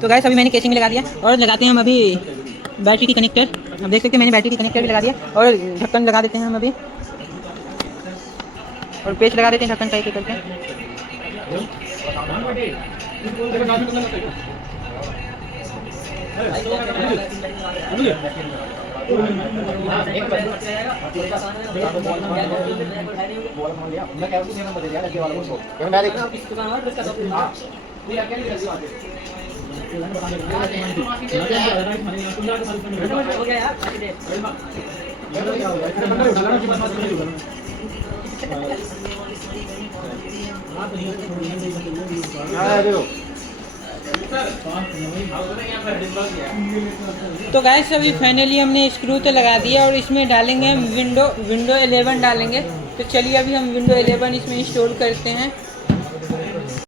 तो गाइस अभी मैंने केसिंग लगा दिया और लगाते हैं हम अभी बैटरी की कनेक्टर। अब देख सकते हैं मैंने बैटरी की कनेक्टर भी लगा दिया और ढक्कन लगा देते हैं हम अभी और पेच लगा देते हैं ढक्कन का एक करके। तो गाइस अभी फाइनली हमने स्क्रू तो लगा दिया और इसमें डालेंगे हम विंडो 11 डालेंगे। तो चलिए अभी हम विंडो 11 इसमें इंस्टॉल करते हैं।